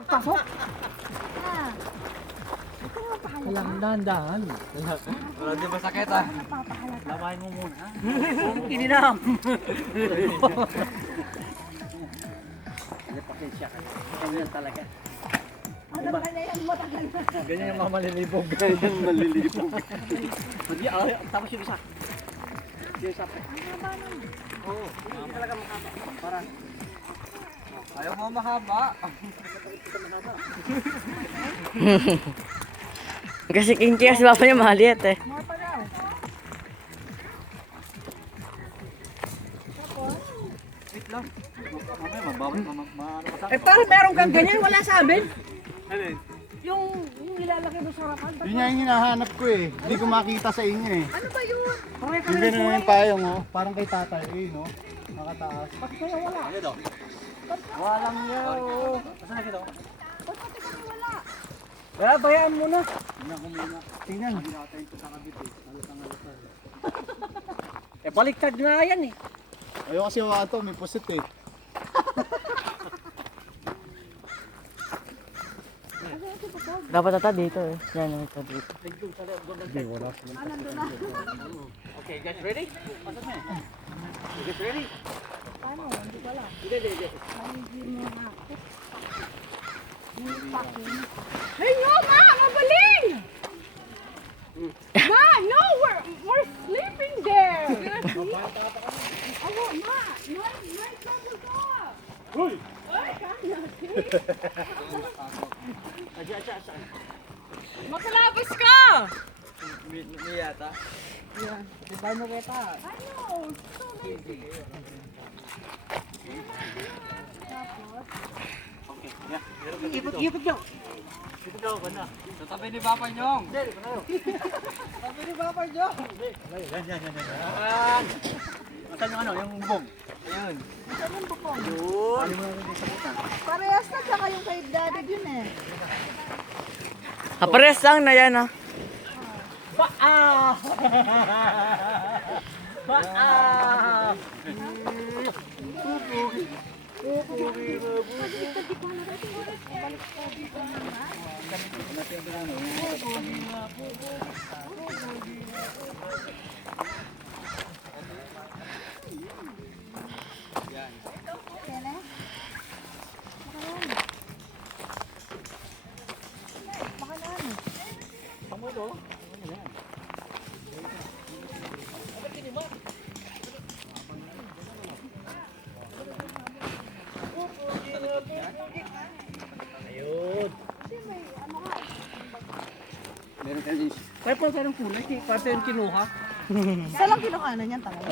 pagpasok. Ah. Ito naman pahalata. Kailangan dahan-dahan. Wala di ba sakit ah? Napapahalata. Lamahin mo muna. Kininam. Hindi pakensya ka. Ganyan talaga. Matagal na yan, matagal na. Ganyan yung mga malilibog. Ganyan malilipog. Tapos yung isa. Yung isa pa. Ang haba naman. Oo. Hindi talaga mahaba. Parang. Ayaw mo mahaba. Kasi kinky kasi papa niya maliit eh. Mga pa daw. Wait lang. Mamaya mabawal ma. Eh parang meron kang ganyan, wala sa amin. Ano Yung nilalaki mo sa harapan. Yun nga yung hinahanap ko eh. Hindi ko makita sa inyo eh. Ano ba yun? Parang Yung gano'n yung payong oh. Parang kay tatay eh no. Nakataas. Ba't kaya wala? Ano daw? Walang yaw. Saan na kita? Ba't pati kami wala? Kaya bayaan mo na. Tingnan ko muna. Tingnan. Eh baliktad nga yan eh. Ayaw kasi wala to. May pusit eh. Dapat ata dito eh. Yan, ito dito. Ah, nandun na. Okay, guys ready? Pasok na. You guys ready? Paano? Hindi pala. Hindi. Hindi mo nga. Yung packing. Hey, no, ma! Magaling! Ma, no! We're sleeping there! Oh, ma! Nice trouble ka! Uy! Ay, kaya! Makalabas ka! May yata. Paano kita? Ano? So lazy. Okay, yeah. Ikot nyo. Dito daw, banda. Sa tabi ni Papa Nyong. Sabi ni Papa Joe. Yan. Saan yung ano, yung bubong? Ayun. Saan yung bukong? Yun. Parehas na saka yung kay Daddy yun eh. Pares lang na yan ah. Kaya na? Baka na ano? Meron ka din. Kaya pa sa kulay, para sa yung kinuha. Saan lang kinuha na niyan talaga?